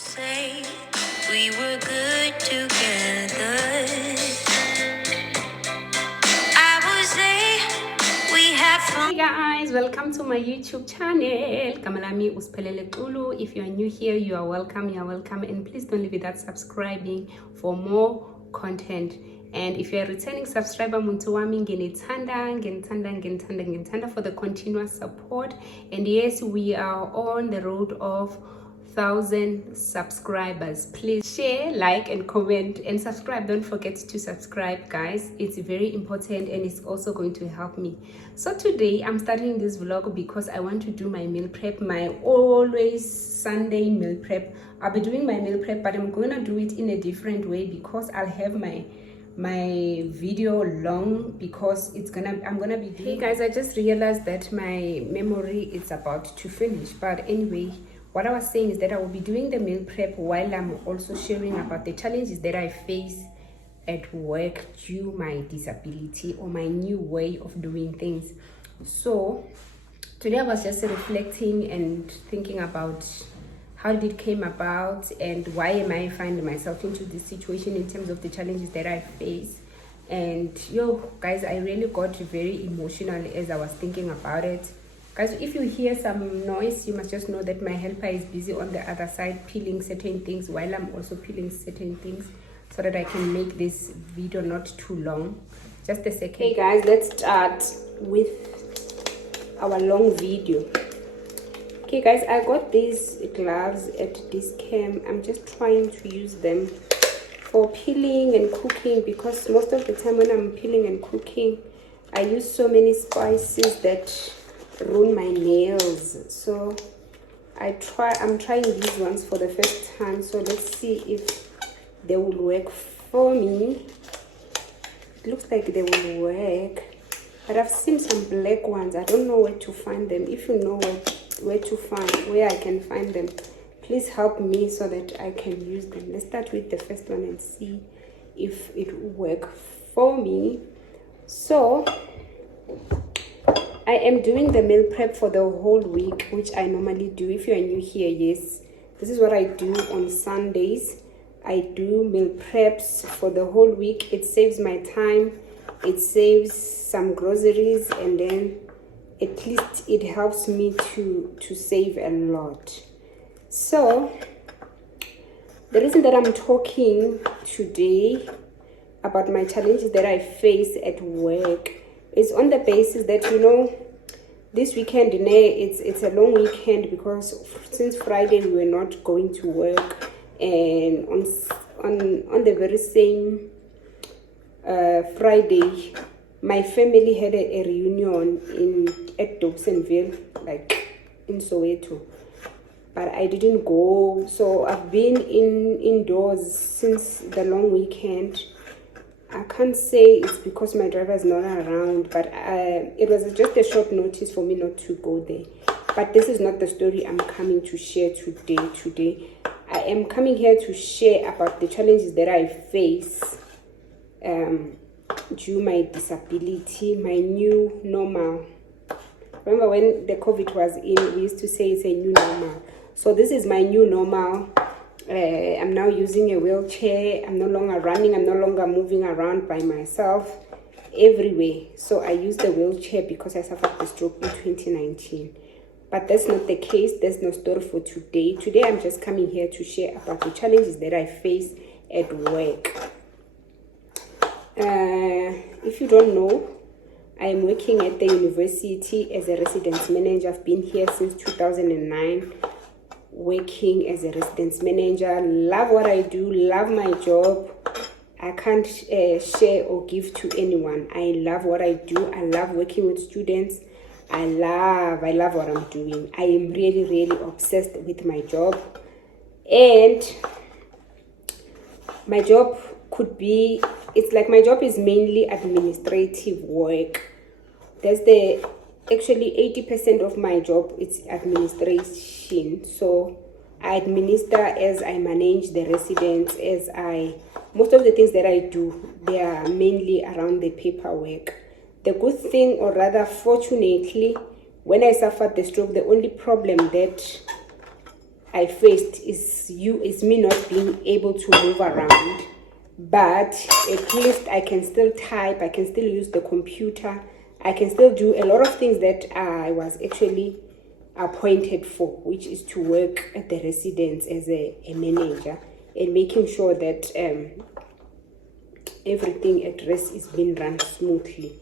say we were good together. I was there, we had fun. Hey guys, welcome to my YouTube channel. Kamalami Sphelly. If you are new here, you are welcome, and please don't leave without subscribing for more content. And if you are a returning subscriber, muntu wami ngenithanda for the continuous support. And yes, we are on the road of 1,000 subscribers. Please share, like, and comment, and subscribe. Don't forget to subscribe, guys. It's very important, and it's also going to help me. So today I'm starting this vlog because I want to do my meal prep, my always Sunday meal prep. I'll be doing my meal prep, but I'm going to do it in a different way because I'll have my video long because I'm gonna be doing... Hey guys, I just realized that my memory is about to finish, but anyway, what I was saying is that I will be doing the meal prep while I'm also sharing about the challenges that I face at work due my disability or my new way of doing things. So today I was just reflecting and thinking about how did it came about and why am I finding myself into this situation in terms of the challenges that I face. And guys, I really got very emotional as I was thinking about it. Guys, if you hear some noise, you must just know that my helper is busy on the other side peeling certain things while I'm also peeling certain things so that I can make this video not too long. Just a second. Hey guys, let's start with our long video. Okay guys, I got these gloves at this camp. I'm just trying to use them for peeling and cooking because most of the time when I'm peeling and cooking, I use so many spices that ruin my nails. So I'm trying these ones for the first time, so let's see if they will work for me. It looks like they will work, but I've seen some black ones. I don't know where to find them. If you know where I can find them, please help me so that I can use them. Let's start with the first one and see if it will work for me. So I am doing the meal prep for the whole week, which I normally do. If you are new here, yes, this is what I do on Sundays. I do meal preps for the whole week. It saves my time, it saves some groceries, and then at least it helps me to save a lot. So the reason that I'm talking today about my challenges that I face at work is on the basis that, this weekend, it's a long weekend because since Friday we were not going to work, and on the very same Friday, my family had a reunion at Dobsonville, like in Soweto, but I didn't go. So I've been indoors since the long weekend. I can't say it's because my driver is not around, but it was just a short notice for me not to go there. But this is not the story I'm coming to share today. I am coming here to share about the challenges that I face due my disability, my new normal. Remember when the COVID was in, we used to say it's a new normal. So this is my new normal. I'm now using a wheelchair. I'm no longer running. I'm no longer moving around by myself everywhere. So I use the wheelchair because I suffered the stroke in 2019. But that's not the case. There's no story for today. Today I'm just coming here to share about the challenges that I face at work. If you don't know, I am working at the university as a residence manager. I've been here since 2009. Working as a residence manager. Love what I do, love my job. I can't share or give to anyone. I love what I do. I love working with students. I love what I'm doing. I am really obsessed with my job, and my job my job is mainly administrative work. Actually 80% of my job is administration. So I administer as I manage the residents, most of the things that I do, they are mainly around the paperwork. The good thing, or rather fortunately, when I suffered the stroke, the only problem that I faced is me not being able to move around, but at least I can still type, I can still use the computer, I can still do a lot of things that I was actually appointed for, which is to work at the residence as a manager and making sure that everything at rest is being run smoothly.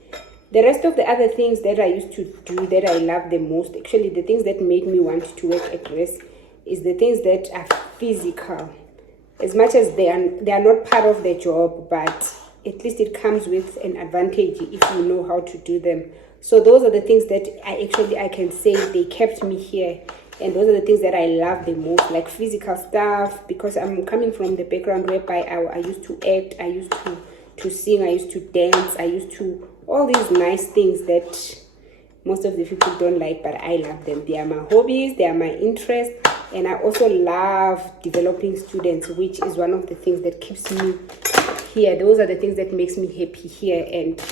The rest of the other things that I used to do that I love the most, actually the things that made me want to work at rest, is the things that are physical. As much as they are not part of the job, but at least it comes with an advantage if you know how to do them. So those are the things that I can say they kept me here, and those are the things that I love the most, like physical stuff, because I'm coming from the background whereby I used to act, I used to sing, I used to dance, I used to all these nice things that most of the people don't like, but I love them. They are my hobbies, they are my interests, and I also love developing students, which is one of the things that keeps me here. Those are the things that makes me happy here, and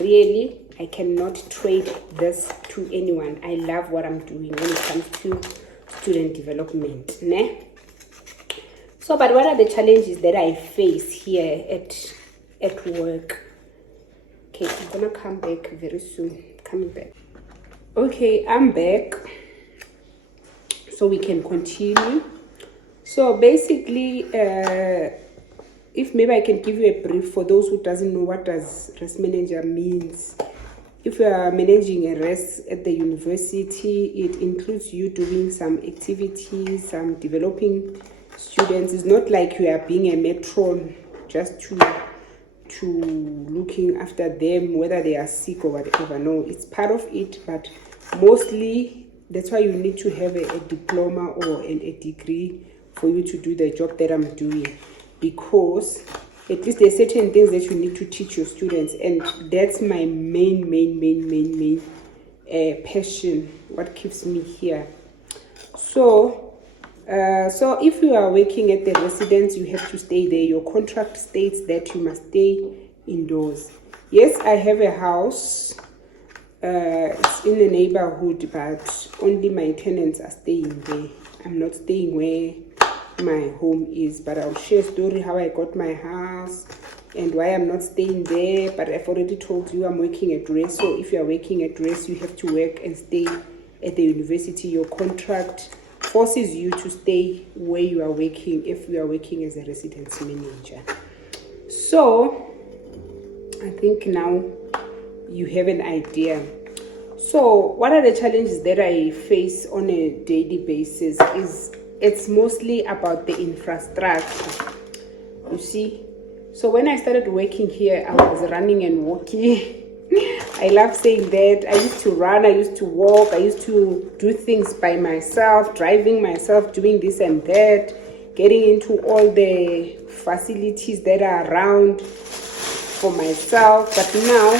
really I cannot trade this to anyone. I love what I'm doing when it comes to student development. Ne? So, but what are the challenges that I face here at work? Okay, I'm gonna come back very soon. Coming back. Okay, I'm back. So we can continue. So basically, if maybe I can give you a brief for those who doesn't know what does rest manager means. If you are managing a rest at the university, it includes you doing some activities, some developing students. It's not like you are being a matron just to looking after them, whether they are sick or whatever. No, it's part of it, but mostly that's why you need to have a diploma or a degree for you to do the job that I'm doing, because at least there's certain things that you need to teach your students, and that's my main passion, what keeps me here. So if you are working at the residence, you have to stay there. Your contract states that you must stay indoors. Yes, I have a house. It's in the neighborhood, but only my tenants are staying there. I'm not staying where my home is, but I'll share a story how I got my house and why I'm not staying there. But I've already told you I'm working at rest. So if you are working at rest, you have to work and stay at the university. Your contract forces you to stay where you are working if you are working as a residence manager. So I think now you have an idea. So what are the challenges that I face on a daily basis? It's mostly about the infrastructure, you see. So when I started working here, I was running and walking. I love saying that. I used to run, I used to walk, I used to do things by myself, driving myself, doing this and that, getting into all the facilities that are around for myself. But now,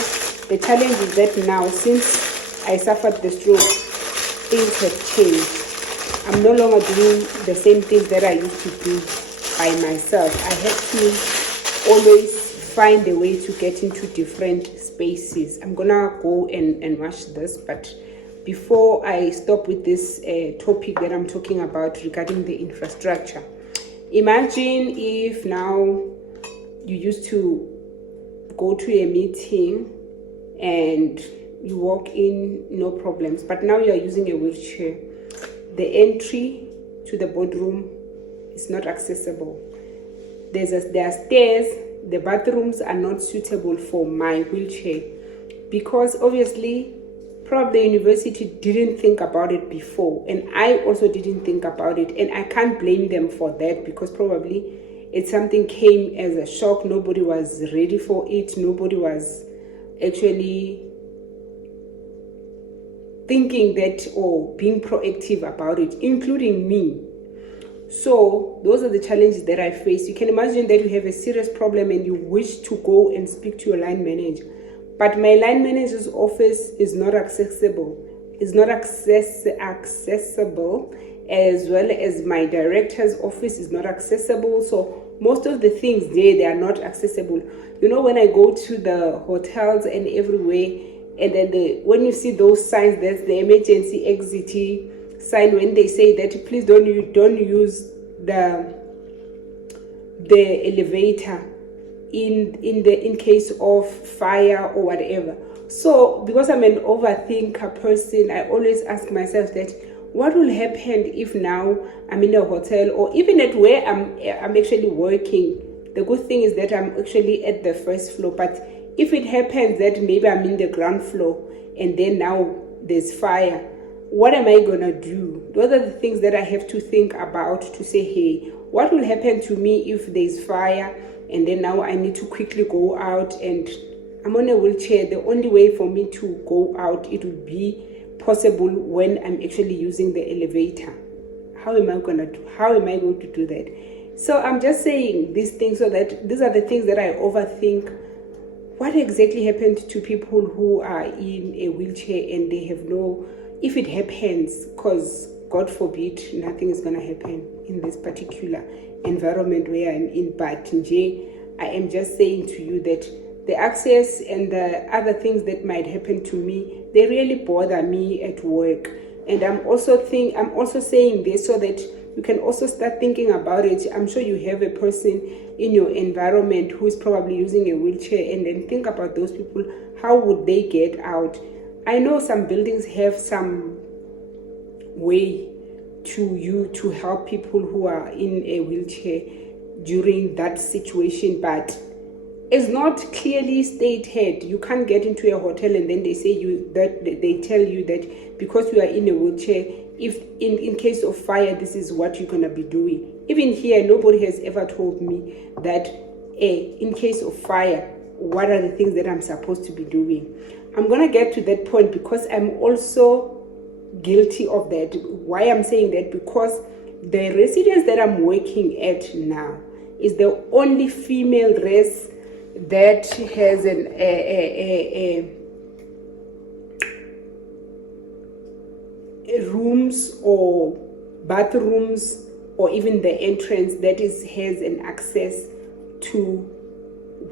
the challenge is that now, since I suffered the stroke, things have changed. I'm no longer doing the same things that I used to do by myself. I have to always find a way to get into different spaces. I'm gonna go and watch this, but before I stop with this topic that I'm talking about regarding the infrastructure, imagine if now you used to go to a meeting and you walk in, no problems, but now you are using a wheelchair. The entry to the boardroom is not accessible. There are stairs. The bathrooms are not suitable for my wheelchair, because obviously probably the university didn't think about it before, and I also didn't think about it, and I can't blame them for that, because probably it's something came as a shock. Nobody was ready for it. Nobody was actually thinking that or being proactive about it, including me. So those are the challenges that I face. You can imagine that you have a serious problem and you wish to go and speak to your line manager, but my line manager's office is not accessible. It's not accessible, as well as my director's office is not accessible. So most of the things there, they are not accessible. You know, when I go to the hotels and everywhere, and then when you see those signs, that's the emergency exit sign when they say that please don't use the elevator in case of fire or whatever. So because I'm an overthinker person, I always ask myself that what will happen if now I'm in a hotel or even at where I'm actually working. The good thing is that I'm actually at the first floor, but if it happens that maybe I'm in the ground floor and then now there's fire, what am I gonna do? Those are the things that I have to think about to say, hey, what will happen to me if there's fire and then now I need to quickly go out and I'm on a wheelchair? The only way for me to go out, it would be possible when I'm actually using the elevator. How am I going to do that? So I'm just saying these things so that these are the things that I overthink. What exactly happened to people who are in a wheelchair and they have no, if it happens, because God forbid nothing is going to happen in this particular environment where I'm in, but I am just saying to you that the access and the other things that might happen to me, they really bother me at work. And I'm also saying this so that you can also start thinking about it. I'm sure you have a person in your environment who is probably using a wheelchair, and then think about those people. How would they get out? I know some buildings have some way to help people who are in a wheelchair during that situation, but it's not clearly stated. You can't get into a hotel and then they tell you that because you are in a wheelchair, if in case of fire, this is what you're gonna be doing. Even here, nobody has ever told me that in case of fire, what are the things that I'm supposed to be doing. I'm gonna get to that point because I'm also guilty of that. Why I'm saying that? Because the residence that I'm working at now is the only female res that has rooms or bathrooms or even the entrance that has an access to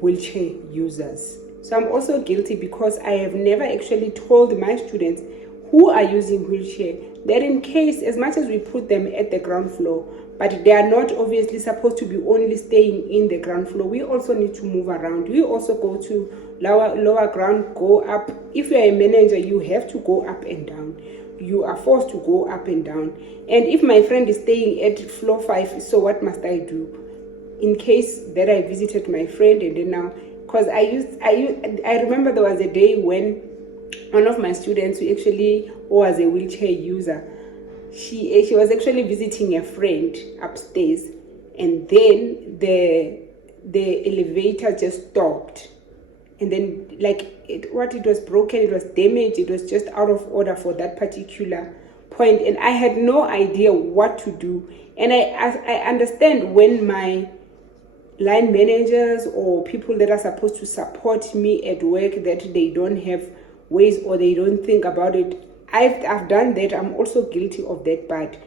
wheelchair users. So I'm also guilty because I have never actually told my students who are using wheelchair that in case, as much as we put them at the ground floor, but they are not obviously supposed to be only staying in the ground floor. We also need to move around. We also go to lower ground, go up. If you're a manager, you have to go up and down. You are forced to go up and down. And if my friend is staying at floor 5, so what must I do? In case that I visited my friend and then now, because I remember there was a day when one of my students who was a wheelchair user, she was actually visiting a friend upstairs, and then the elevator just stopped, and then it was broken, it was damaged, it was just out of order for that particular point, and I had no idea what to do. And I understand when my line managers or people that are supposed to support me at work that they don't have ways or they don't think about it. I've done that. I'm also guilty of that, but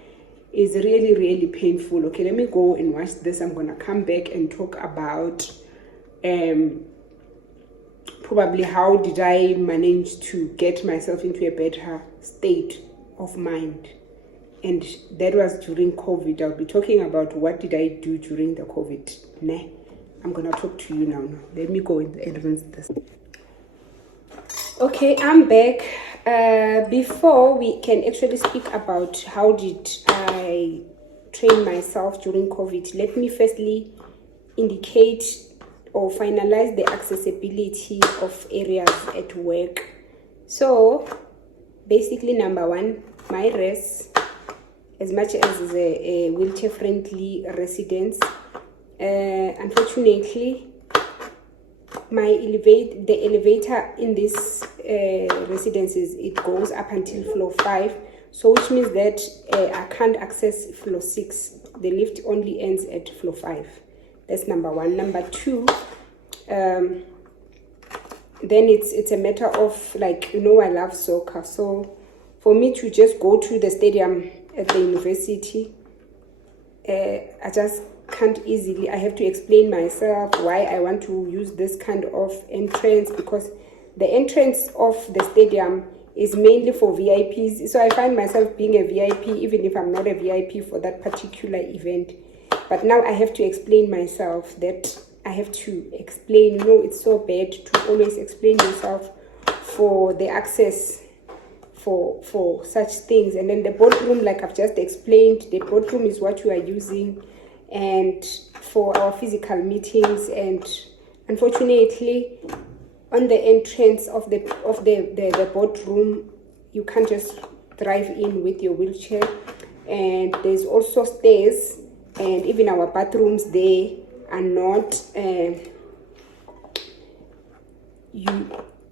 it's really, really painful. Okay, let me go and watch this. I'm gonna come back and talk about probably how did I manage to get myself into a better state of mind. And that was during COVID. I'll be talking about what did I do during the COVID. Nah, I'm gonna talk to you now. Let me go and rinse this. Okay, I'm back. Before we can actually speak about how did I train myself during COVID, let me firstly indicate or finalize the accessibility of areas at work. So basically, number one, my res, as much as a wheelchair friendly residence, unfortunately the elevator in this residences, it goes up until floor 5, so which means that I can't access floor 6. The lift only ends at floor 5. That's number one. Number two, then it's a matter of I love soccer, so for me to just go to the stadium at the university, I just can't easily. I have to explain myself why I want to use this kind of entrance, because the entrance of the stadium is mainly for VIPs. So I find myself being a VIP even if I'm not a VIP for that particular event. But now I have to explain myself, that I have to explain. It's so bad to always explain yourself for the access for such things. And then the boardroom, like I've just explained, the boardroom is what you are using and for our physical meetings. And unfortunately, on the entrance of the boardroom, you can't just drive in with your wheelchair, and there's also stairs, and even our bathrooms, they are not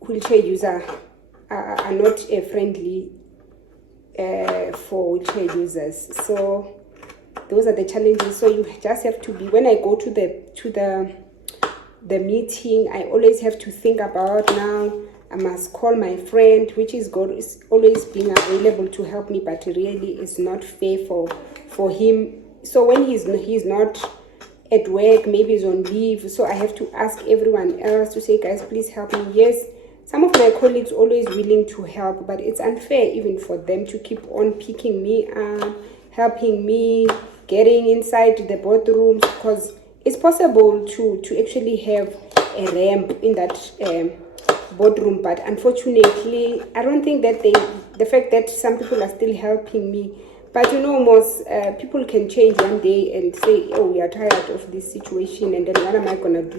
wheelchair user are not friendly for wheelchair users. So those are the challenges. So you just have to be, when I go to the meeting, I always have to think about, now I must call my friend, which is God is always being available to help me, but really it's not fair for him. So when he's not at work, maybe he's on leave, so I have to ask everyone else to say, guys, please help me. Yes, some of my colleagues always willing to help, but it's unfair even for them to keep on picking me up, helping me getting inside the boardrooms, because it's possible to actually have a ramp in that boardroom. But unfortunately, I don't think that the fact that some people are still helping me, but most people can change one day and say, oh, we are tired of this situation, and then what am I gonna do?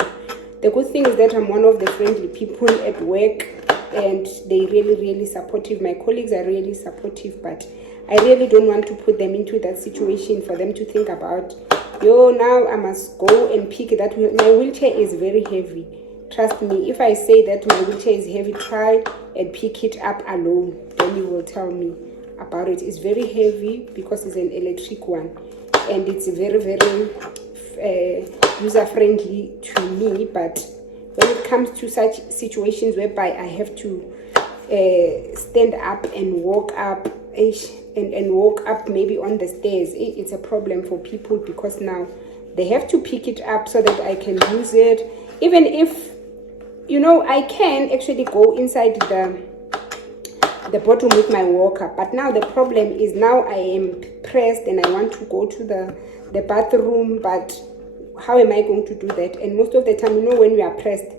The good thing is that I'm one of the friendly people at work, and they really supportive. My colleagues are really supportive, but I really don't want to put them into that situation for them to think about, now I must go and pick that. My wheelchair is very heavy. Trust me, if I say that my wheelchair is heavy, try and pick it up alone, then you will tell me about it. It's very heavy because it's an electric one, and it's very user friendly to me. But when it comes to such situations whereby I have to stand up and walk up and walk up maybe on the stairs, it's a problem for people, because now they have to pick it up so that I can use it. Even if I can actually go inside the bottom with my walker, but now the problem is, now I am pressed and I want to go to the bathroom, but how am I going to do that? And most of the time, when we are pressed,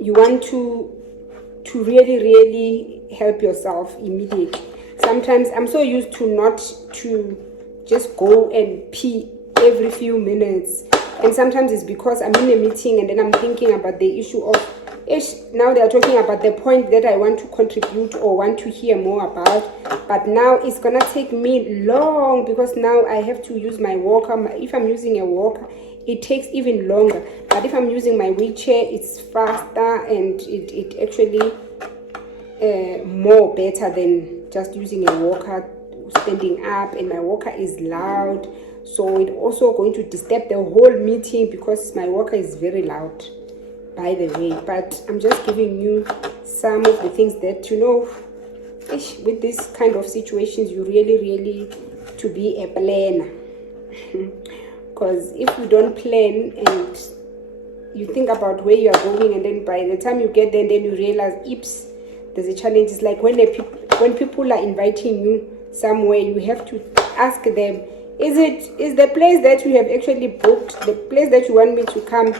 you want to really help yourself immediately. Sometimes I'm so used to not to just go and pee every few minutes, and sometimes it's because I'm in a meeting and then I'm thinking about the issue of now they are talking about the point that I want to contribute or want to hear more about, but now it's gonna take me long because now I have to use my walker. If I'm using a walker, it takes even longer, but if I'm using my wheelchair, it's faster, and it actually more better than just using a walker, standing up. And my walker is loud, so it also going to disturb the whole meeting because my walker is very loud, by the way. But I'm just giving you some of the things that with this kind of situations, you really to be a planner. Because if you don't plan and you think about where you are going, and then by the time you get there, then you realize, oops, there's a challenge. It's like when people are inviting you somewhere, you have to ask them, is the place that you have actually booked, the place that you want me to come,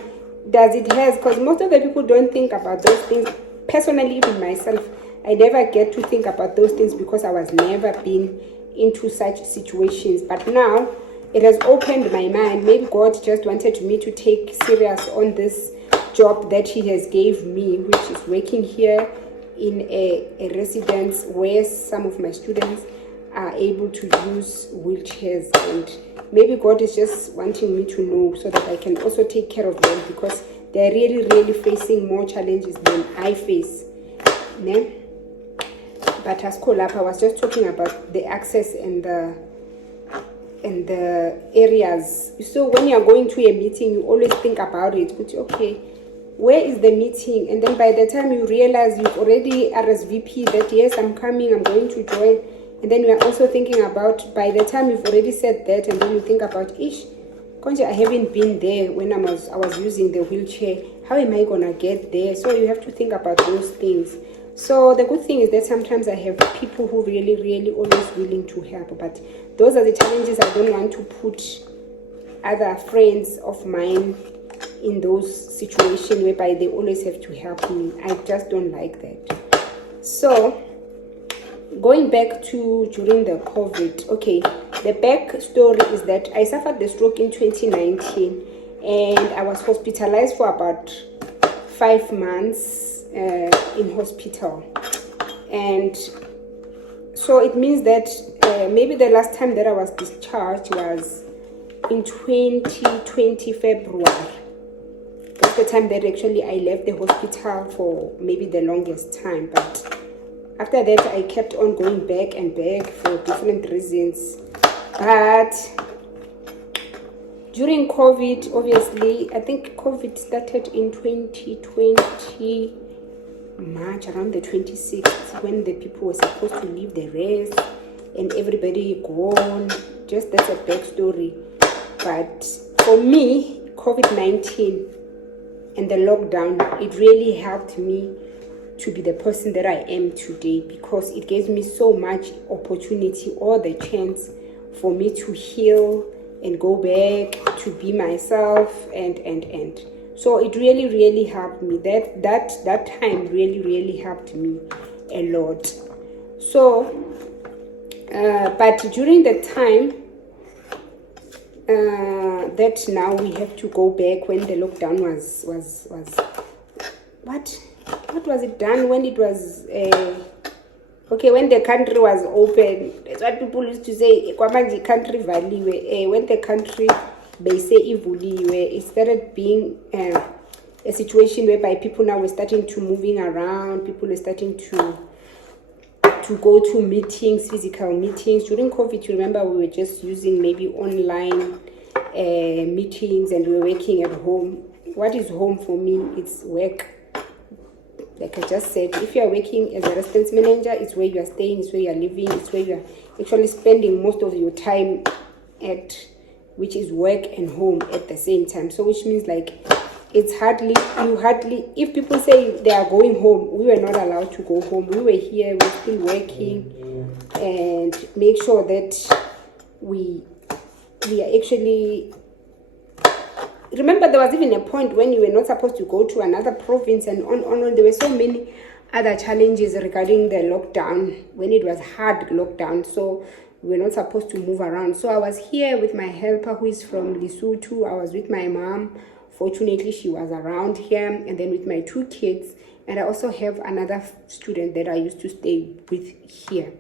does it has? Because most of the people don't think about those things. Personally, even myself, I never get to think about those things because I was never been into such situations. But now it has opened my mind. Maybe God just wanted me to take serious on this job that he has gave me, which is working here in a residence where some of my students are able to use wheelchairs. And maybe God is just wanting me to know so that I can also take care of them, because they're really facing more challenges than I face. Ne? But as Kolapa, I was just talking about the access and the areas. So when you're going to a meeting, you always think about it. But okay, where is the meeting? And then by the time you realize you've already RSVP that, yes, I'm coming, I'm going to join. And then you are also thinking about, by the time you've already said that, and then you think about, I haven't been there when I was using the wheelchair. How am I gonna get there? So you have to think about those things. So the good thing is that sometimes I have people who really always willing to help, but those are the challenges. I don't want to put other friends of mine in those situations whereby they always have to help me. I just don't like that. So going back to during the COVID, okay, the back story is that I suffered the stroke in 2019 and I was hospitalized for about 5 months in hospital. And so it means that maybe the last time that I was discharged was in 2020 February. That's the time that actually I left the hospital for maybe the longest time. But after that, I kept on going back and back for different reasons. But during COVID, obviously, I think COVID started in 2020 March, around the 26th, when the people were supposed to leave the rest and everybody gone. Just that's a backstory. But for me, COVID-19 and the lockdown, it really helped me to be the person that I am today, because it gives me so much opportunity or the chance for me to heal and go back to be myself and so it really helped me. That time really helped me a lot. So but during the time that now we have to go back, when the lockdown was what was it done when it was okay, when the country was open? That's what people used to say, kwamanje country valiwe. When the country, they say ivuliwe, it started being a situation whereby people now were starting to moving around. People were starting to go to meetings, physical meetings. During COVID, you remember, we were just using maybe online meetings, and we were working at home. What is home for me? It's work. Like I just said, if you are working as a residence manager, it's where you are staying, it's where you are living, it's where you are actually spending most of your time at, which is work and home at the same time. So which means like it's hardly, if people say they are going home, we were not allowed to go home. We were here, we're still working, and make sure that we are actually. Remember, there was even a point when you were not supposed to go to another province and on. There were so many other challenges regarding the lockdown, when it was hard lockdown. So we were not supposed to move around. So I was here with my helper, who is from Lesotho. I was with my mom. Fortunately, she was around here. And then with my 2 kids. And I also have another student that I used to stay with here.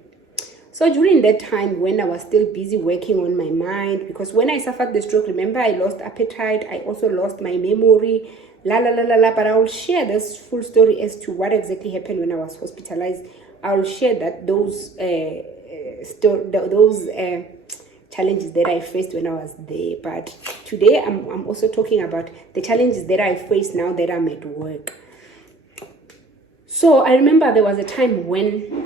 So during that time, when I was still busy working on my mind, because when I suffered the stroke, remember, I lost appetite, I also lost my memory, but I will share this full story as to what exactly happened when I was hospitalized. I will share that those challenges that I faced when I was there. But today, I'm also talking about the challenges that I face now that I'm at work. So I remember there was a time when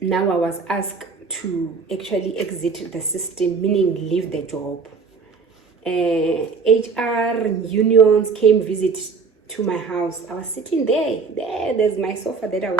now I was asked to actually exit the system, meaning leave the job. HR unions came visit to my house. I was sitting there's my sofa that I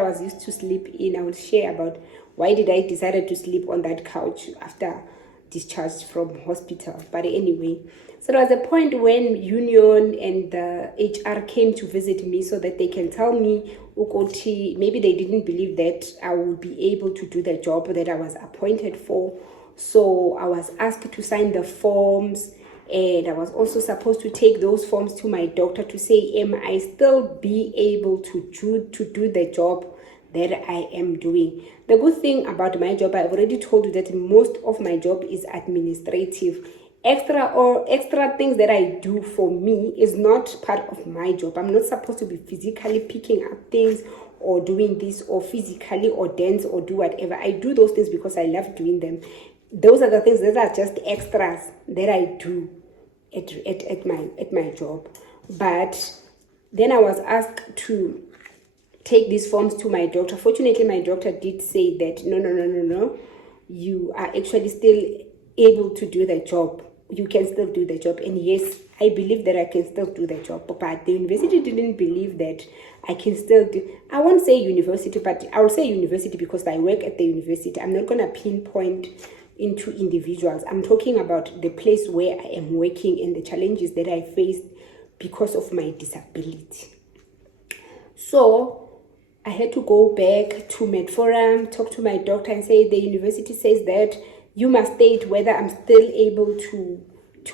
was used to sleep in. I will share about why did I decided to sleep on that couch after discharged from hospital. But anyway, so there was a point when union and the HR came to visit me so that they can tell me, Ukoti, maybe they didn't believe that I would be able to do the job that I was appointed for. So I was asked to sign the forms, and I was also supposed to take those forms to my doctor to say, am I still be able to do the job that I am doing? The good thing about my job, I've already told you that most of my job is administrative. Extra things that I do for me is not part of my job. I'm not supposed to be physically picking up things or doing this, or physically or dance or do whatever. I do those things because I love doing them. Those are the things that are just extras that I do at my job. But then I was asked to take these forms to my doctor. Fortunately, my doctor did say that no, you are actually still able to do the job. you can still do the job. And yes, I believe that I can still do the job, but the university didn't believe that I can still do. I won't say university, but I'll say university because I work at the university. I'm not going to pinpoint into individuals. I'm talking about the place where I am working and the challenges that I faced because of my disability. So I had to go back to Medforum, talk to my doctor and say the university says that you must state whether I'm still able to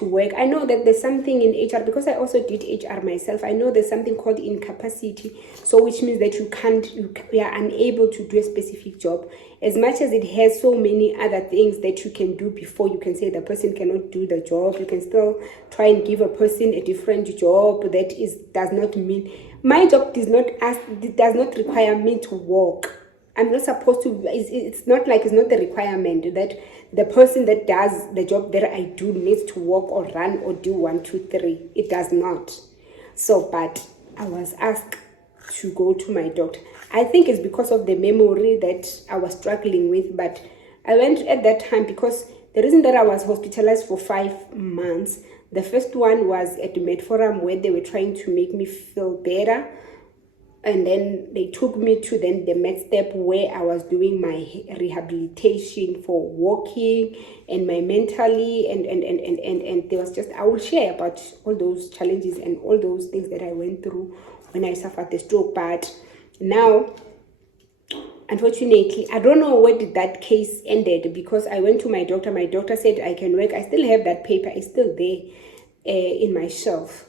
work. I know that there's something in HR, because I also did HR myself. I know there's something called incapacity, so which means that you are unable to do a specific job, as much as it has so many other things that you can do before you can say the person cannot do the job. You can still try and give a person a different job. That does not mean my job does not require me to walk. I'm not supposed to. It's not the requirement that the person that does the job that I do needs to walk or run or do 1, 2, 3. It does not. So, but I was asked to go to my doctor. I think it's because of the memory that I was struggling with. But I went at that time because the reason that I was hospitalized for 5 months, the first one was at the Medforum, where they were trying to make me feel better. And then they took me to the next step, where I was doing my rehabilitation for walking and my mentally and there was I will share about all those challenges and all those things that I went through when I suffered the stroke. But now, unfortunately, I don't know where did that case ended, because I went to my doctor. My doctor said I can work. I still have that paper. It's still there in my shelf,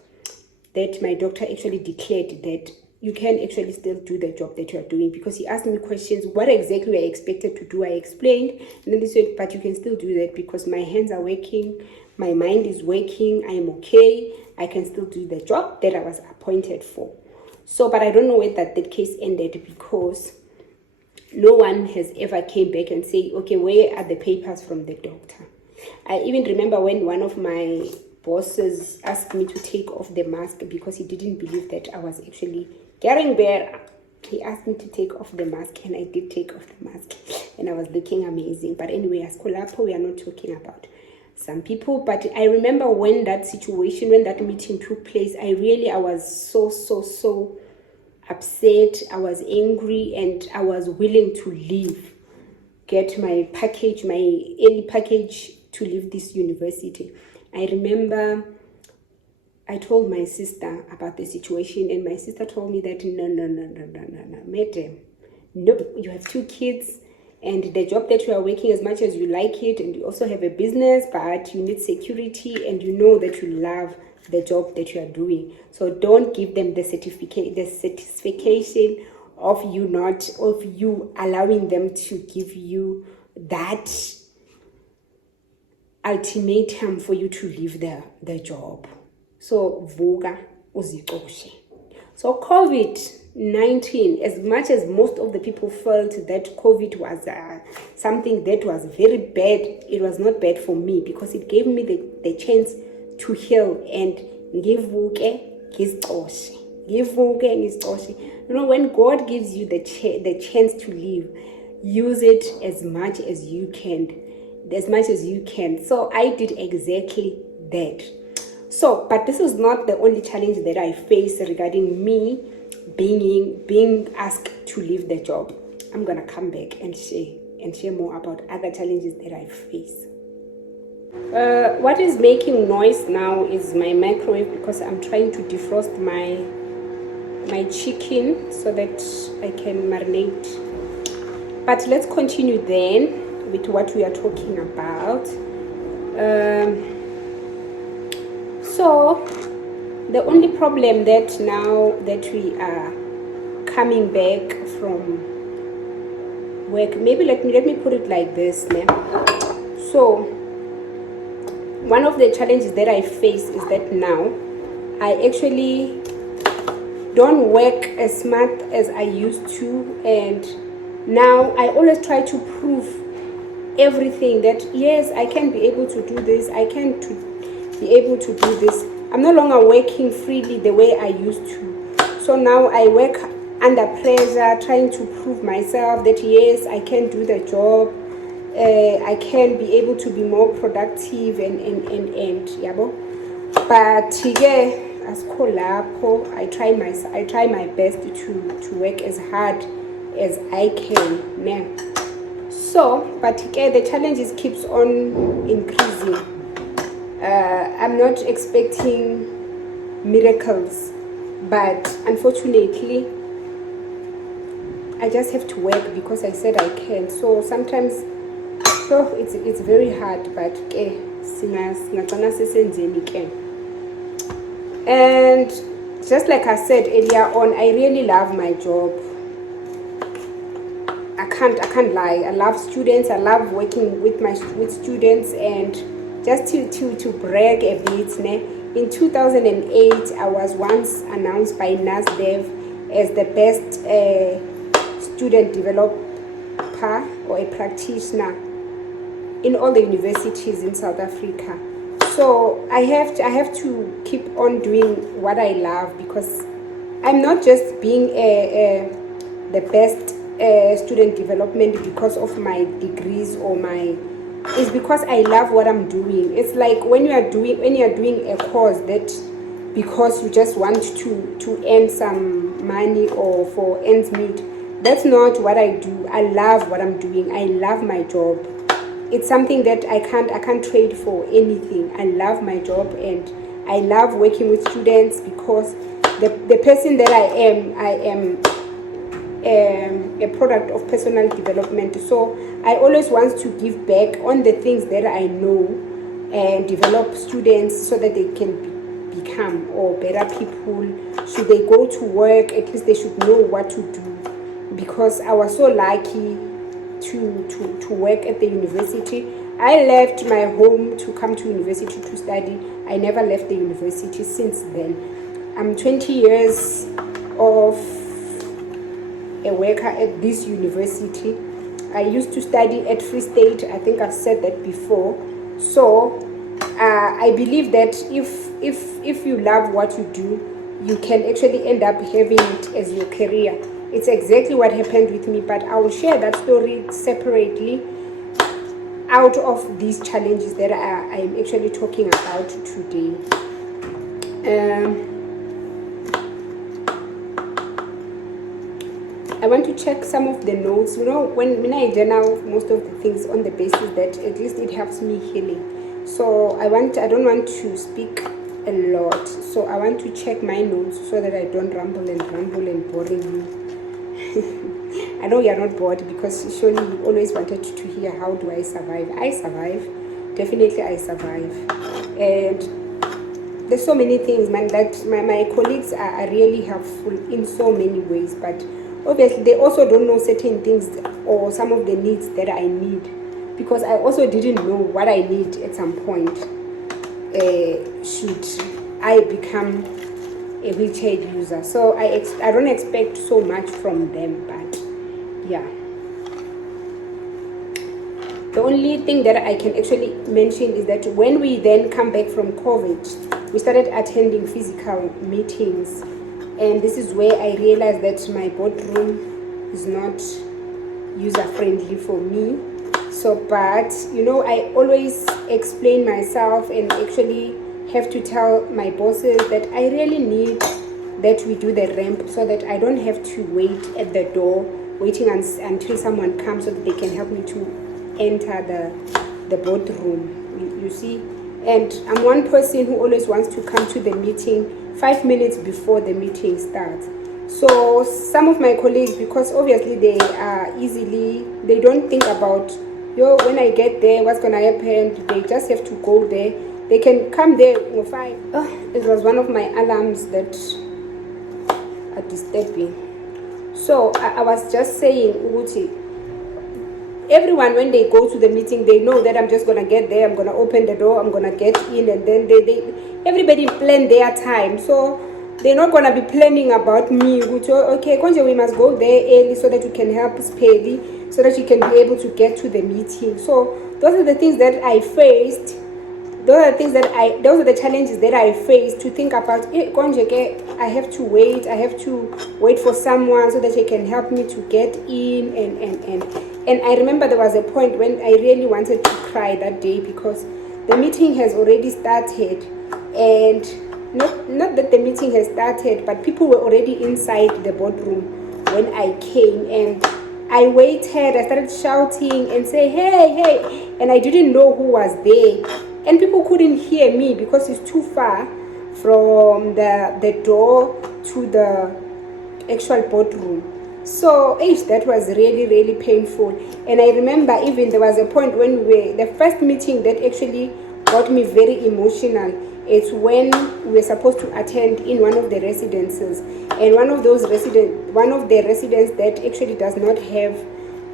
that my doctor actually declared that you can actually still do the job that you are doing, because he asked me questions, what exactly I expected to do. I explained, and then they said, but you can still do that because my hands are working, my mind is working, I am okay, I can still do the job that I was appointed for. So, but I don't know where that case ended, because no one has ever came back and say, okay, where are the papers from the doctor? I even remember when one of my bosses asked me to take off the mask, because he didn't believe that I was actually getting better. He asked me to take off the mask, and I did take off the mask, and I was looking amazing. But anyway, as Kolapo, we are not talking about some people. But I remember when that meeting took place, I was so upset. I was angry, and I was willing to leave, get my early package to leave this university. I remember I told my sister about the situation, and my sister told me that no, madam, nope, you have 2 kids, and the job that you are working, as much as you like it, and you also have a business, but you need security, and you know that you love the job that you are doing. So don't give them the certification of you allowing them to give you that ultimatum for you to leave the job. So vuka uzixoshe. So COVID-19, as much as most of the people felt that COVID was something that was very bad, it was not bad for me, because it gave me the chance to heal and ngivuke ngizixoshe. You know, when God gives you the chance to live, use it as much as you can. So I did exactly that. So, but this is not the only challenge that I face regarding me being asked to leave the job. I'm gonna come back and share more about other challenges that I face. What is making noise now is my microwave, because I'm trying to defrost my chicken so that I can marinate. But let's continue then with what we are talking about. So the only problem that now that we are coming back from work, maybe let me put it like this now. So one of the challenges that I face is that now I actually don't work as smart as I used to, and now I always try to prove everything that yes, I can be able to do this, I can be able to do this. I'm no longer working freely the way I used to. So now I work under pressure, trying to prove myself that yes, I can do the job. I can be able to be more productive and yabo. But I try my best to work as hard as I can now. So but the challenges keeps on increasing. I'm not expecting miracles, but unfortunately I just have to work because I said I can. So sometimes it's very hard, but and just like I said earlier on, I really love my job. I can't lie. I love students. I love working with students. And just to brag a bit, in 2008 I was once announced by NASDEV as the best student developer or a practitioner in all the universities in South Africa. So I have to keep on doing what I love, because I'm not just being the best student development because of my degrees or it's because I love what I'm doing. It's like when you are doing a course that because you just want to earn some money or for ends meet. That's not what I do. I love what I'm doing. I love my job. It's something that I can't trade for anything. I love my job, and I love working with students, because the person that I am a product of personal development. So I always want to give back on the things that I know and develop students so that they can become or better people. Should they go to work, at least they should know what to do, because I was so lucky to work at the university. I left my home to come to university to study. I never left the university since then. I'm 20 years of a worker at this university. I used to study at Free State. I think I've said that before. So I believe that if you love what you do, you can actually end up having it as your career. It's exactly what happened with me, but I will share that story separately out of these challenges that I'm actually talking about today. I want to check some of the notes. You know, when I journal most of the things on the basis that at least it helps me healing. So I don't want to speak a lot. So I want to check my notes so that I don't ramble and boring you. I know you're not bored, because surely you always wanted to hear how do I survive. I survive. Definitely I survive. And there's so many things, man, that my colleagues are really helpful in so many ways, but obviously they also don't know certain things or some of the needs that I need, because I also didn't know what I need at some point. Should I become a wheelchair user? So I don't expect so much from them, but yeah. The only thing that I can actually mention is that when we then come back from COVID, we started attending physical meetings, and this is where I realized that my boardroom is not user friendly for me. So, but you know, I always explain myself and actually have to tell my bosses that I really need that we do the ramp, so that I don't have to wait at the door waiting until someone comes so that they can help me to enter the boardroom, you see. And I'm one person who always wants to come to the meeting 5 minutes before the meeting starts. So some of my colleagues, because obviously they don't think about, when I get there, what's gonna happen. They just have to go there. They can come there for 5. It was one of my alarms that are disturbing. So I was just saying, Uti, everyone, when they go to the meeting, they know that I'm just gonna get there, I'm gonna open the door, I'm gonna get in, and then everybody plan their time. So they're not gonna be planning about me. Okay, Konje, we must go there early so that you can help Sphelly, so that you can be able to get to the meeting. So those are the things that I faced. Those are the challenges that I faced, to think about. I have to wait for someone so that they can help me to get in, And I remember there was a point when I really wanted to cry that day, because the meeting has already started, and not that the meeting has started, but people were already inside the boardroom when I came. And I waited, I started shouting and say, hey, hey, and I didn't know who was there. And people couldn't hear me because it's too far from the door to the actual boardroom. So that was really, really painful. And I remember even there was a point when the first meeting that actually got me very emotional. It's when we were supposed to attend in one of the residences, and one of the residents that actually does not have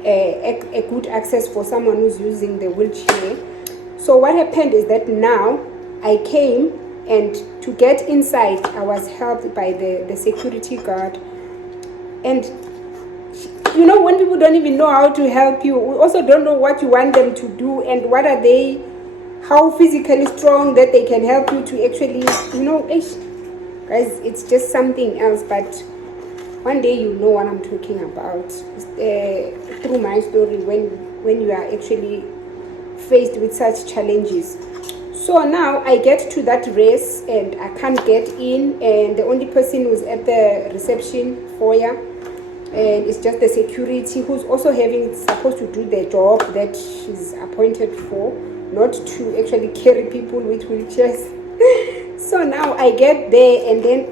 a good access for someone who's using the wheelchair. So what happened is that now I came, and to get inside I was helped by the security guard. And you know, when people don't even know how to help you, we also don't know what you want them to do, and what are they, how physically strong that they can help you to actually, you know, guys, it's just something else. But one day you know what I'm talking about, through my story, when you are actually faced with such challenges. So now I get to that race and I can't get in, and the only person who's at the reception foyer, and it's just the security who's also supposed to do the job that she's appointed for, not to actually carry people with wheelchairs. So now I get there, and then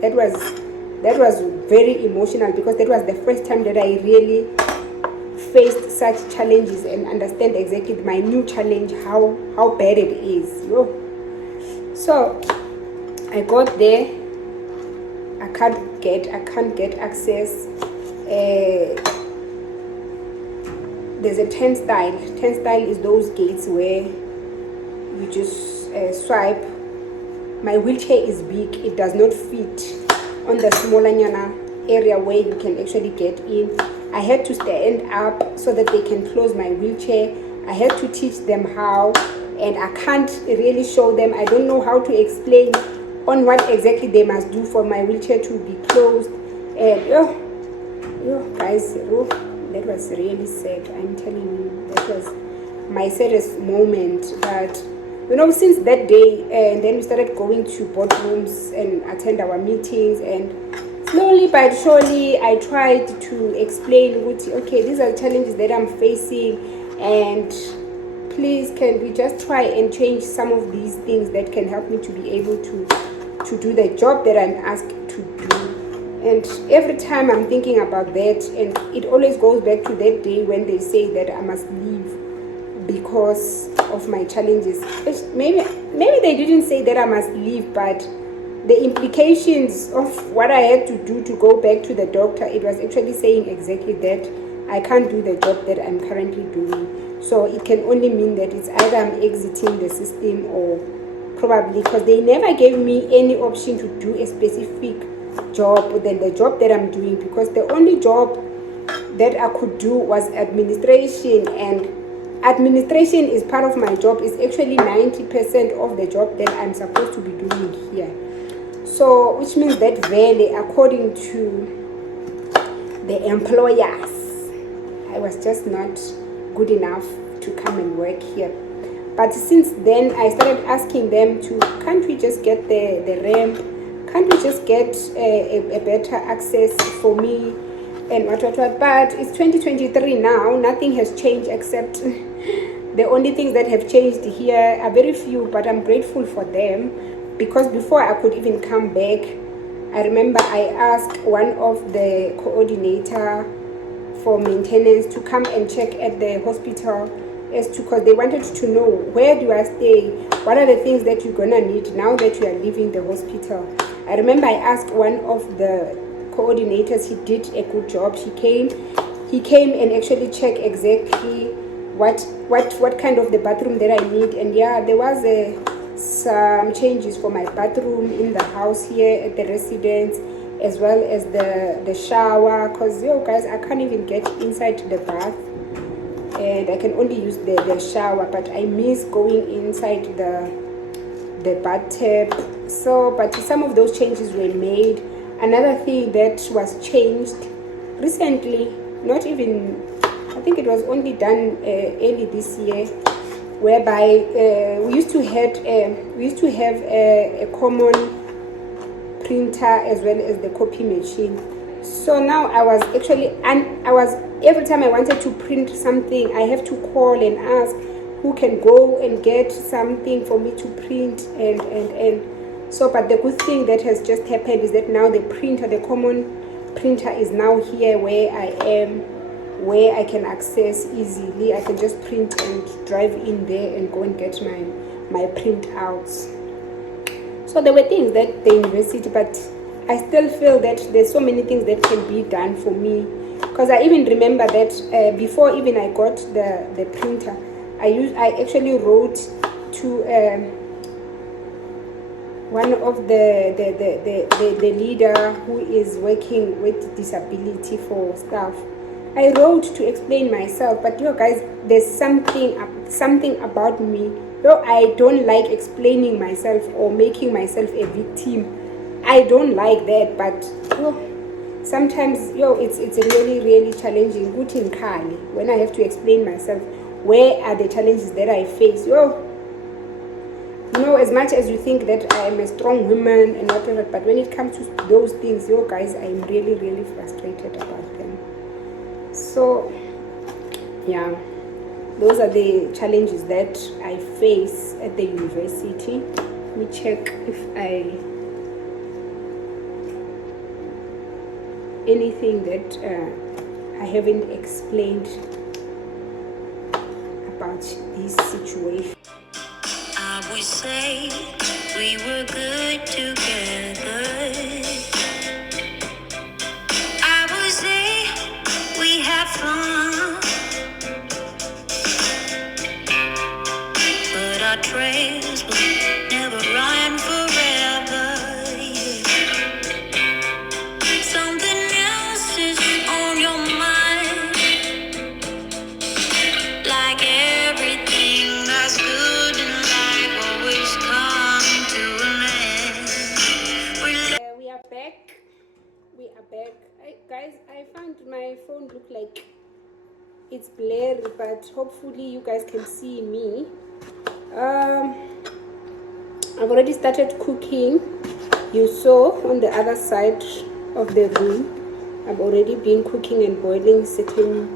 that was very emotional, because that was the first time that I really faced such challenges and understand exactly my new challenge, how bad it is. So I got there, I can't get access. There's a turnstile. Turnstile is those gates where you just swipe. My wheelchair is big, it does not fit on the smaller area where you can actually get in. I had to stand up so that they can close my wheelchair. I had to teach them how, and I can't really show them. I don't know how to explain on what exactly they must do for my wheelchair to be closed. And guys, that was really sad. I'm telling you, that was my saddest moment. But you know, since that day, and then we started going to boardrooms and attend our meetings, and slowly but surely I tried to explain, okay, these are challenges that I'm facing, and please, can we just try and change some of these things that can help me to be able to do the job that I'm asked to do. And every time I'm thinking about that, and it always goes back to that day when they say that I must leave because of my challenges. Maybe they didn't say that I must leave, but the implications of what I had to do to go back to the doctor, it was actually saying exactly that I can't do the job that I'm currently doing. So it can only mean that it's either I'm exiting the system, or probably, because they never gave me any option to do a specific job than the job that I'm doing, because the only job that I could do was administration, and administration is part of my job. It's actually 90% of the job that I'm supposed to be doing here. So which means that really, according to the employers, I was just not good enough to come and work here. But since then I started asking them to, can't we just get the ramp, can't we just get a better access for me, and what. But it's 2023 now, nothing has changed, except the only things that have changed here are very few, but I'm grateful for them, because before I could even come back, I remember I asked one of the coordinator for maintenance to come and check at the hospital, because they wanted to know, where do I stay, what are the things that you're gonna need now that you are leaving the hospital. I remember I asked one of the coordinators, he did a good job. He came and actually checked exactly what kind of the bathroom that I need. And yeah, there was some changes for my bathroom in the house here at the residence, as well as the shower, because guys, I can't even get inside the bath, and I can only use the shower, but I miss going inside the bathtub. So, but some of those changes were made. Another thing that was changed recently, not even I think it was only done early this year, whereby we used to have a common printer as well as the copy machine. So now I was every time I wanted to print something, I have to call and ask who can go and get something for me to print and so. But the good thing that has just happened is that now the common printer is now here where I am, where I can access easily. I can just print and drive in there and go and get my printouts. So there were things that the university, but I still feel that there's so many things that can be done for me, because I even remember that before even I got the printer, I actually wrote to one of the leader who is working with disability for staff. I wrote to explain myself, but you guys, there's something about me. Though I don't like explaining myself or making myself a victim, I don't like that. But sometimes it's really challenging. When I have to explain myself, where are the challenges that I face? As much as you think that I am a strong woman and whatever, but when it comes to those things, guys, I am really frustrated about them. So yeah, those are the challenges that I face at the university. Let me check if anything that I haven't explained about this situation. I would say we were good together. I would say we had fun, but our trails will never run forever. Something else is on your mind, like everything that's good in life always comes to an end. We are back. Guys, I found my phone look like it's blurry, but hopefully you guys can see me. I've already started cooking. You saw on the other side of the room, I've already been cooking and boiling certain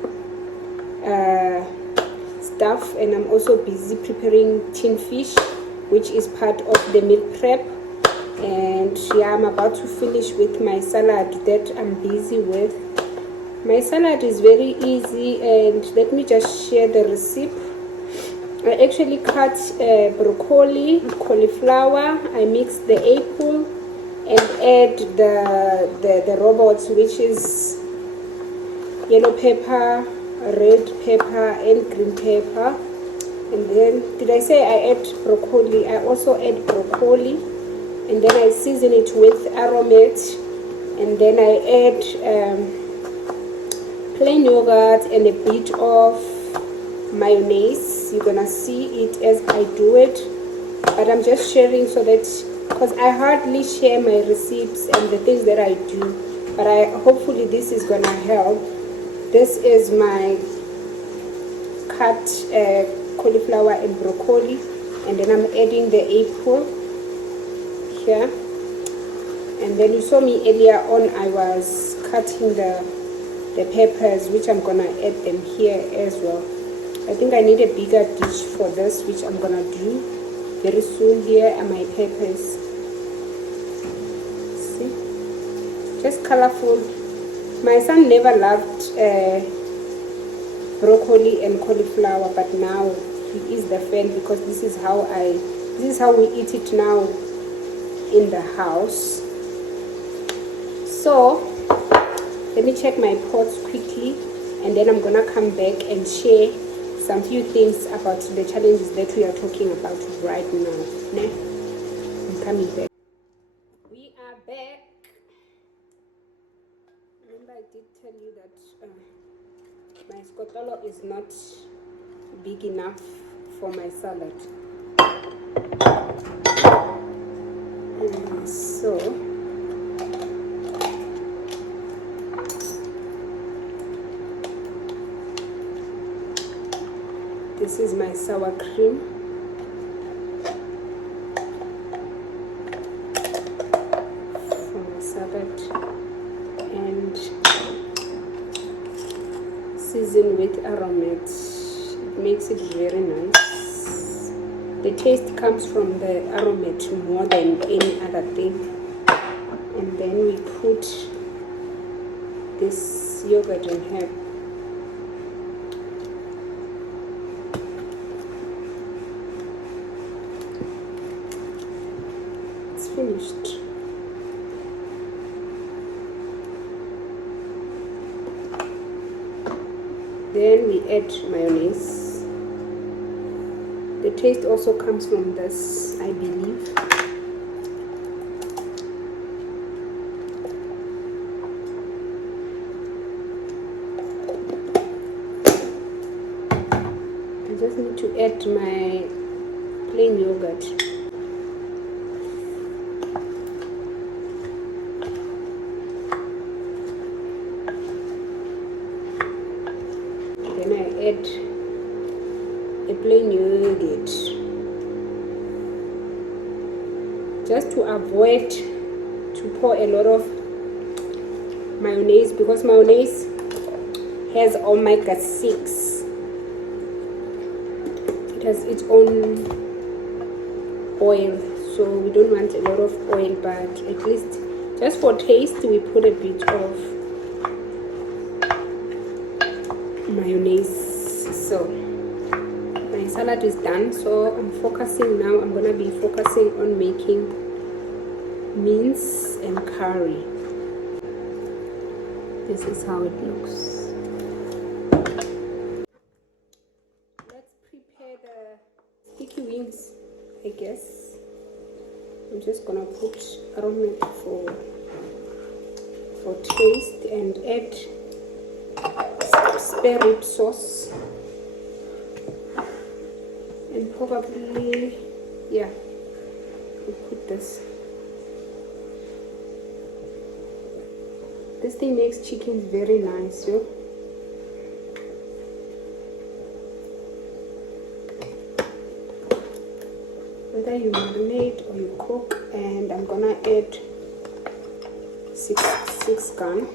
stuff, and I'm also busy preparing tin fish, which is part of the meal prep. And yeah, I'm about to finish with my salad that I'm busy with. My salad is very easy, and let me just share the recipe. I actually cut broccoli, cauliflower. I mix the apple and add the robots, which is yellow pepper, red pepper, and green pepper. And then, did I say I add broccoli? I also add broccoli, and then I season it with aromat, and then I add plain yogurt and a bit of mayonnaise. You're gonna see it as I do it, but I'm just sharing so that, because I hardly share my recipes and the things that I do, but hopefully this is gonna help. This is my cut cauliflower and broccoli, and then I'm adding the apple here. And then you saw me earlier on, I was cutting the peppers, which I'm gonna add them here as well. I think I need a bigger dish for this, which I'm gonna do very soon. Here are my peppers. See, just colorful. My son never loved broccoli and cauliflower, but now he is the fan, because this is how we eat it now in the house. So let me check my pots quickly, and then I'm gonna come back and share some few things about the challenges that we are talking about right now. I'm coming back. We are back. Remember, I did tell you that my scotolo is not big enough for my salad. So This is my sour cream. For my salad. And season with aromat. It makes it very nice. The taste comes from the aromat more than any other thing. And then we put this yogurt and herb. It's finished. Then we add mayonnaise. The taste also comes from this, I believe. I just need to add my plain yogurt. Then I add a plain yogurt, just to avoid to pour a lot of mayonnaise, because mayonnaise has omega-6. It has its own oil, so we don't want a lot of oil, but at least just for taste we put a bit of mayonnaise. So my salad is done, so I'm gonna be focusing on making mince and curry. This is how it looks. Let's prepare the sticky wings, I guess. I'm just gonna put aromat for taste and add spare rib sauce, and probably, yeah, we'll put this. This thing makes chicken very nice, yo. Whether you marinate or you cook, and I'm gonna add six gun.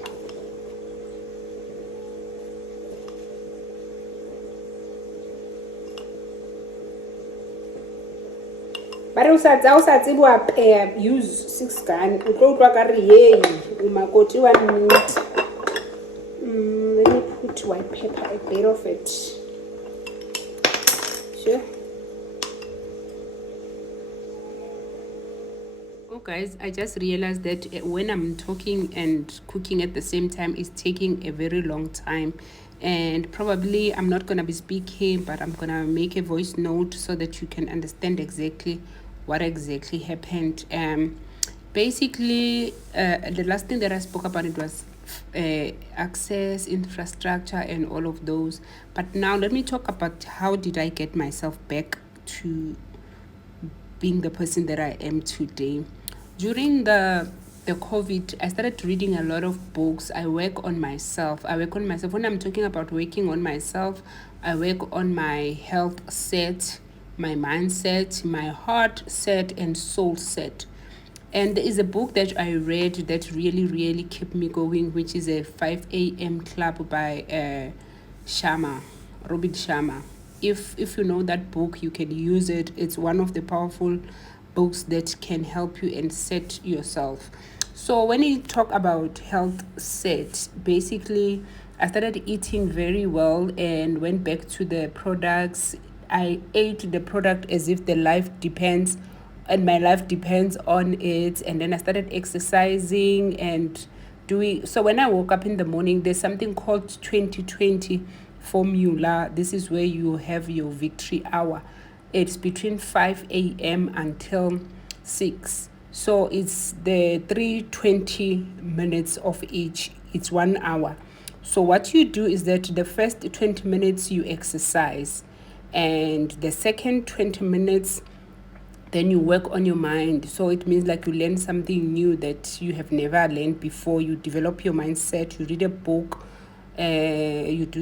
But use 6 gun. Let me put white pepper, a bit of it. Sure. Oh guys, I just realized that when I'm talking and cooking at the same time, it's taking a very long time. And probably I'm not gonna be speaking, but I'm gonna make a voice note so that you can understand exactly what exactly happened. Basically, the last thing that I spoke about, it was access, infrastructure, and all of those. But now let me talk about how did I get myself back to being the person that I am today. During the COVID, I started reading a lot of books. I work on myself. When I'm talking about working on myself, I work on my health set, my mindset, my heart set, and soul set. And there is a book that I read that really, really kept me going, which is a 5 a.m. Club by Robin Sharma. If you know that book, you can use it. It's one of the powerful books that can help you and set yourself. So when you talk about health set, basically I started eating very well and went back to the products. I ate the product as if the life depends, and my life depends on it. And then I started exercising and doing. So when I woke up in the morning, there's something called 2020 formula. This is where you have your victory hour. It's between 5 a.m. until 6. So it's the 320 minutes of each. It's 1 hour. So what you do is that the first 20 minutes you exercise, and the second 20 minutes then you work on your mind. So it means like you learn something new that you have never learned before. You develop your mindset, you read a book, you do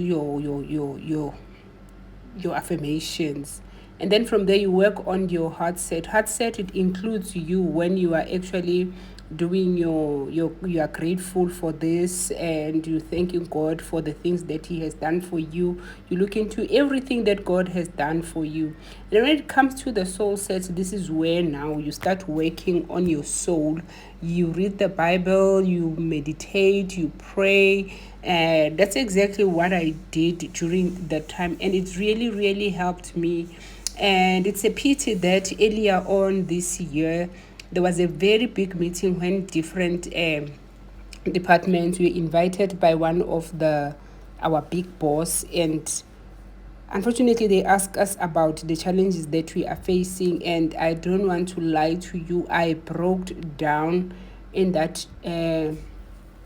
your affirmations. And then from there you work on your heart set. Heart set, it includes you when you are actually doing your you are grateful for this and you thanking God for the things that he has done for you. You look into everything that God has done for you. And when it comes to the soul set, this is where now you start working on your soul. You read the Bible, you meditate, you pray, and that's exactly what I did during that time, and it really helped me. And it's a pity that earlier on this year there was a very big meeting when different departments were invited by one of the our big boss, and unfortunately they asked us about the challenges that we are facing. And I don't want to lie to you, I broke down in that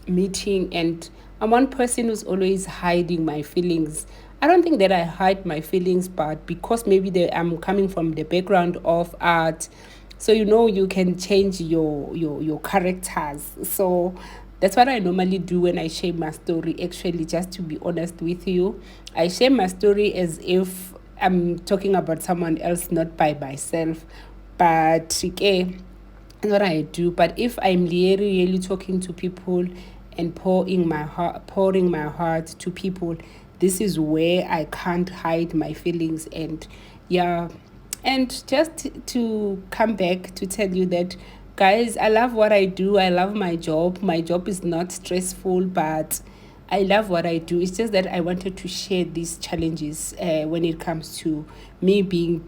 meeting. And I'm one person who's always hiding my feelings. I don't think that I hide my feelings, but because maybe I'm coming from the background of art, so you can change your characters. So that's what I normally do when I share my story. Actually, just to be honest with you, I share my story as if I'm talking about someone else, not by myself. But okay, that's what I do. But if I'm really talking to people and pouring my heart to people, this is where I can't hide my feelings. And yeah, and just to come back to tell you that, guys, I love what I do. I love my job. My job is not stressful, but I love what I do. It's just that I wanted to share these challenges when it comes to me being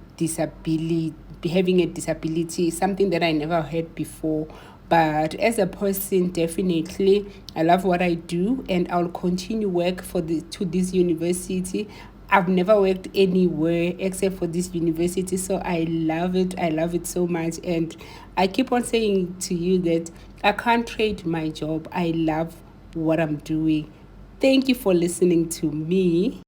having a disability, something that I never had before. But as a person, definitely, I love what I do, and I'll continue work to this university. I've never worked anywhere except for this university, so I love it. I love it so much, and I keep on saying to you that I can't trade my job. I love what I'm doing. Thank you for listening to me.